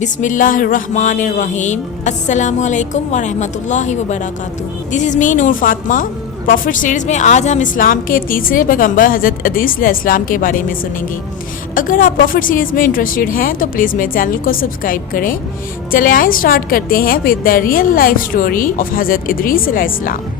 بسم اللہ الرحمن الرحیم. السلام علیکم ورحمۃ اللہ وبرکاتہ. دس از می نور فاطمہ. پروفٹ سیریز میں آج ہم اسلام کے تیسرے پیغمبر حضرت ادریس علیہ السلام کے بارے میں سنیں گے. اگر آپ پروفٹ سیریز میں انٹرسٹڈ ہیں تو پلیز میرے چینل کو سبسکرائب کریں. چلے آئیں اسٹارٹ کرتے ہیں with the real life story of حضرت ادریس علیہ السلام.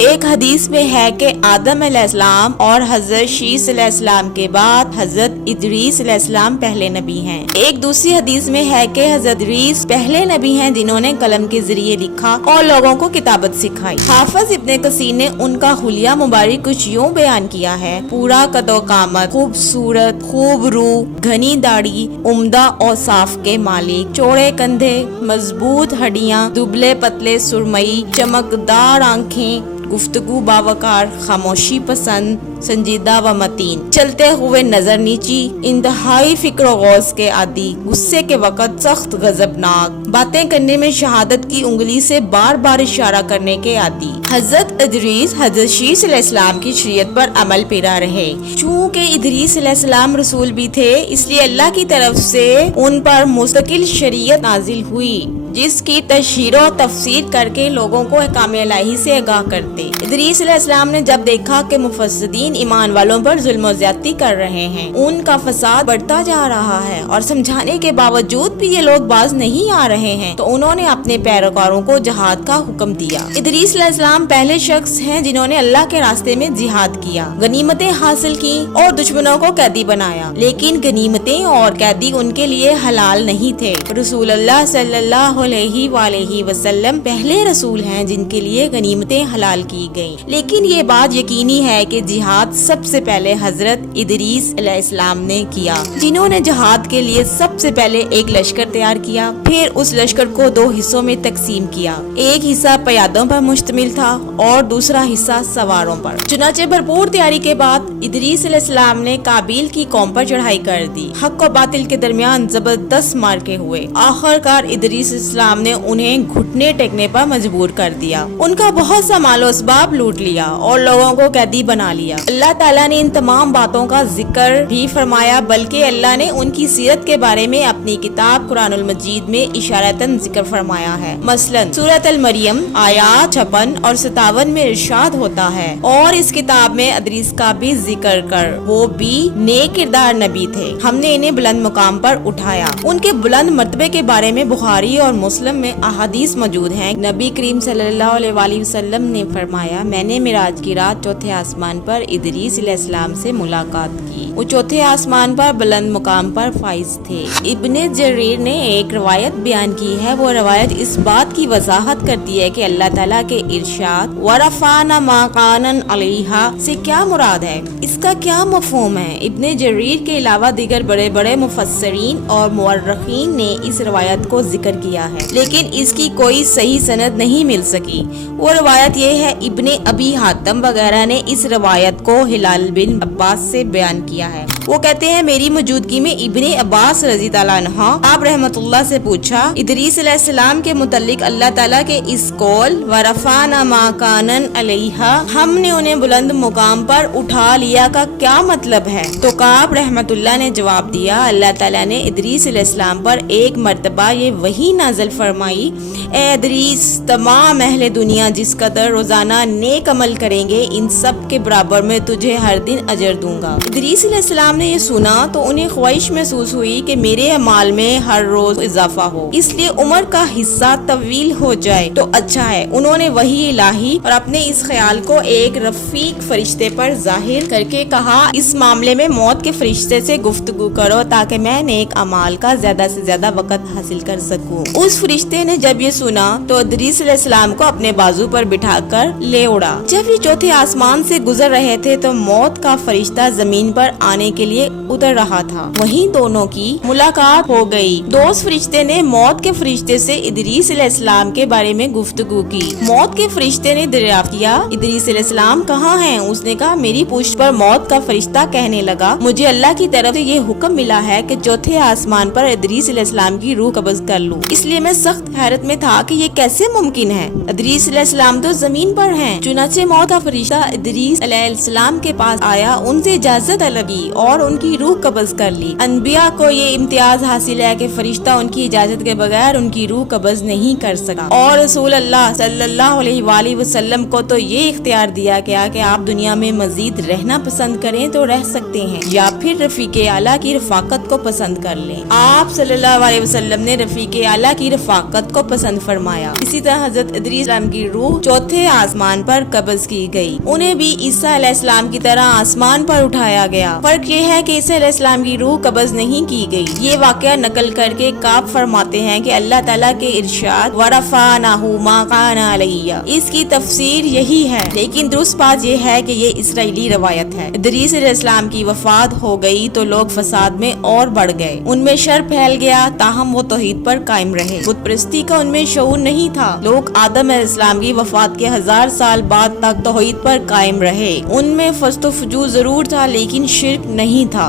ایک حدیث میں ہے کہ آدم علیہ السلام اور حضرت شیس علیہ السلام کے بعد حضرت ادریس علیہ السلام پہلے نبی ہیں. ایک دوسری حدیث میں ہے کہ حضرت ادریس پہلے نبی ہیں جنہوں نے قلم کے ذریعے لکھا اور لوگوں کو کتابت سکھائی. حافظ ابن کثیر نے ان کا حلیہ مبارک کچھ یوں بیان کیا ہے: پورا قد و قامت، خوبصورت، خوب روح، گھنی داڑھی، عمدہ اوصاف کے مالک، چوڑے کندھے، مضبوط ہڈیاں، دبلے پتلے سرمئی، چمکدار آنکھیں، گفتگو باوقار، خاموشی پسند، سنجیدہ و متین، چلتے ہوئے نظر نیچی، انتہائی فکر و غوث کے عادی، غصے کے وقت سخت غضبناک، باتیں کرنے میں شہادت کی انگلی سے بار بار اشارہ کرنے کے عادی. حضرت ادریس حضرت شیس علیہ السلام کی شریعت پر عمل پیرا رہے. چونکہ ادریس علیہ السلام رسول بھی تھے، اس لیے اللہ کی طرف سے ان پر مستقل شریعت نازل ہوئی جس کی تشہیر و تفسیر کر کے لوگوں کو احکام الہی سے آگاہ کرتے. ادریس علیہ السلام نے جب دیکھا کہ مفسدین ایمان والوں پر ظلم و زیادتی کر رہے ہیں، ان کا فساد بڑھتا جا رہا ہے اور سمجھانے کے باوجود بھی یہ لوگ باز نہیں آ رہے ہیں، تو انہوں نے اپنے پیروکاروں کو جہاد کا حکم دیا. ادریس علیہ السلام پہلے شخص ہیں جنہوں نے اللہ کے راستے میں جہاد کیا، غنیمتیں حاصل کی اور دشمنوں کو قیدی بنایا. لیکن غنیمتیں اور قیدی ان کے لیے حلال نہیں تھے. رسول اللہ صلی اللہ علیہ وآلہ وسلم پہلے رسول ہیں جن کے لیے غنیمتیں حلال کی گئیں. لیکن یہ بات یقینی ہے کہ جہاد سب سے پہلے حضرت ادریس علیہ السلام نے کیا، جنہوں نے جہاد کے لیے سب سے پہلے ایک لشکر تیار کیا، پھر اس لشکر کو دو حصوں میں تقسیم کیا. ایک حصہ پیادوں پر مشتمل تھا اور دوسرا حصہ سواروں پر. چنانچہ بھرپور تیاری کے بعد ادریس علیہ السلام نے کابیل کی قوم پر چڑھائی کر دی. حق و باطل کے درمیان زبردست مارکے ہوئے. آخر کار ادریس اسلام نے انہیں گھٹنے ٹیکنے پر مجبور کر دیا، ان کا بہت سا مال و اسباب لوٹ لیا اور لوگوں کو قیدی بنا لیا. اللہ تعالیٰ نے ان تمام باتوں کا ذکر بھی فرمایا، بلکہ اللہ نے ان کی سیرت کے بارے میں اپنی کتاب قرآن المجید میں اشارتاً ذکر فرمایا ہے. مثلا سورۃ المریم آیات 56 اور 57 میں ارشاد ہوتا ہے: اور اس کتاب میں ادریس کا بھی ذکر کر، وہ بھی نیک کردار نبی تھے، ہم نے انہیں بلند مقام پر اٹھایا. ان کے بلند مرتبے کے بارے میں بخاری اور مسلم میں احادیث موجود ہیں. نبی کریم صلی اللہ علیہ وآلہ وسلم نے فرمایا: میں نے معراج کی رات چوتھے آسمان پر ادریس علیہ السلام سے ملاقات کی، وہ چوتھے آسمان پر بلند مقام پر فائز تھے. ابن جریر نے ایک روایت بیان کی ہے. وہ روایت اس بات کی وضاحت کرتی ہے کہ اللہ تعالیٰ کے ارشاد وَرَفَعْنَا مَكَانًا عَلَيْهَا سے کیا مراد ہے، اس کا کیا مفہوم ہے. ابن جریر کے علاوہ دیگر بڑے بڑے مفسرین اور مورخین نے اس روایت کو ذکر کیا ہے، لیکن اس کی کوئی صحیح سند نہیں مل سکی. وہ روایت یہ ہے: ابن ابی حاتم وغیرہ نے اس روایت کو ہلال بن عباس سے بیان کیا ہے. وہ کہتے ہیں میری موجودگی میں ابن عباس رضی اللہ عنہ آپ رحمت اللہ سے پوچھا، ادریس علیہ السلام کے متعلق اللہ تعالیٰ کے اس قول وَرَفَعْنَا مَكَانًا عَلَيْهَا ہم نے انہیں بلند مقام پر اٹھا لیا کا کیا مطلب ہے؟ تو کعب رحمت اللہ نے جواب دیا: اللہ تعالیٰ نے ادریس علیہ السلام پر ایک مرتبہ یہ وحی نازل فرمائی: اے ادریس، تمام اہل دنیا جس قدر روزانہ نیک عمل کریں گے ان سب کے برابر میں تجھے ہر دن اجر دوں گا. ادریس علیہ السلام نے یہ سنا تو انہیں خواہش محسوس ہوئی کہ میرے اعمال میں ہر روز اضافہ ہو، اس لیے عمر کا حصہ طویل ہو جائے تو اچھا ہے. انہوں نے وحی الہی اور اپنے اس خیال کو ایک رفیق فرشتے پر ظاہر کر کے کہا: اس معاملے میں موت کے فرشتے سے گفتگو کرو تاکہ میں نیک اعمال کا زیادہ سے زیادہ وقت حاصل کر سکوں. اس فرشتے نے جب یہ سنا تو ادریس علیہ السلام کو اپنے بازو پر بٹھا کر لے اڑا. جب یہ چوتھے آسمان سے گزر رہے تھے تو موت کا فرشتہ زمین پر آنے کے لیے اتر رہا تھا، وہیں دونوں کی ملاقات ہو گئی۔ دوست فرشتے نے موت کے فرشتے سے ادریس علیہ السلام کے بارے میں گفتگو کی۔ موت کے فرشتے نے دریافت کیا، ادریس علیہ السلام کہاں ہیں؟ اس نے کہا، میری پشت پر موت کا فرشتہ کہنے لگا، مجھے اللہ کی طرف سے یہ حکم ملا ہے کہ چوتھے آسمان پر ادریس علیہ السلام کی روح قبض کر لوں۔ اس لیے میں سخت حیرت میں تھا کہ یہ کیسے ممکن ہے، ادریس علیہ السلام تو زمین پر ہیں۔ چنانچہ موت کا فرشتہ ادریس علیہ السلام کے پاس آیا، ان سے اجازت طلبی اور ان کی روح قبض کر لی۔ انبیاء کو یہ امتیاز حاصل ہے کہ فرشتہ ان کی اجازت کے بغیر ان کی روح قبض نہیں کر سکا، اور رسول اللہ صلی اللہ علیہ وآلہ وسلم کو تو یہ اختیار دیا گیا کہ آپ دنیا میں مزید رہنا پسند کریں تو رہ سکتے ہیں، یا پھر رفیق اعلیٰ کی رفاقت کو پسند کر لیں۔ آپ صلی اللہ علیہ وسلم نے رفیق اعلیٰ کی رفاقت کو پسند فرمایا۔ اسی طرح حضرت ادریس علیہ السلام کی روح چوتھے آسمان پر قبض کی گئی، انہیں بھی عیسیٰ علیہ السلام کی طرح آسمان پر اٹھایا گیا۔ فرق یہ ہے کہ عیسیٰ علیہ السلام کی روح قبض نہیں کی گئی۔ یہ واقعہ نقل کر کے کعب فرماتے ہیں کہ اللہ تعالیٰ کے ارشاد وَرَفَعْنَاهُ مَكَانًا عَلِيًّا، اس کی تفسیر یہی ہے، لیکن درست بات یہ ہے کہ یہ اسرائیلی روایت ہے۔ ادریس علیہ السلام کی وفات ہو گئی تو لوگ فساد میں اور بڑھ گئے، ان میں شر پھیل گیا، تاہم وہ توحید پر قائم رہے۔ بت پرستی کا ان میں شعور نہیں تھا۔ لوگ آدم علیہ السلام کی وفات کے 1000 سال بعد تک توحید پر قائم رہے، ان میں فسق و فجور ضرور تھا لیکن شرک نہیں تھا۔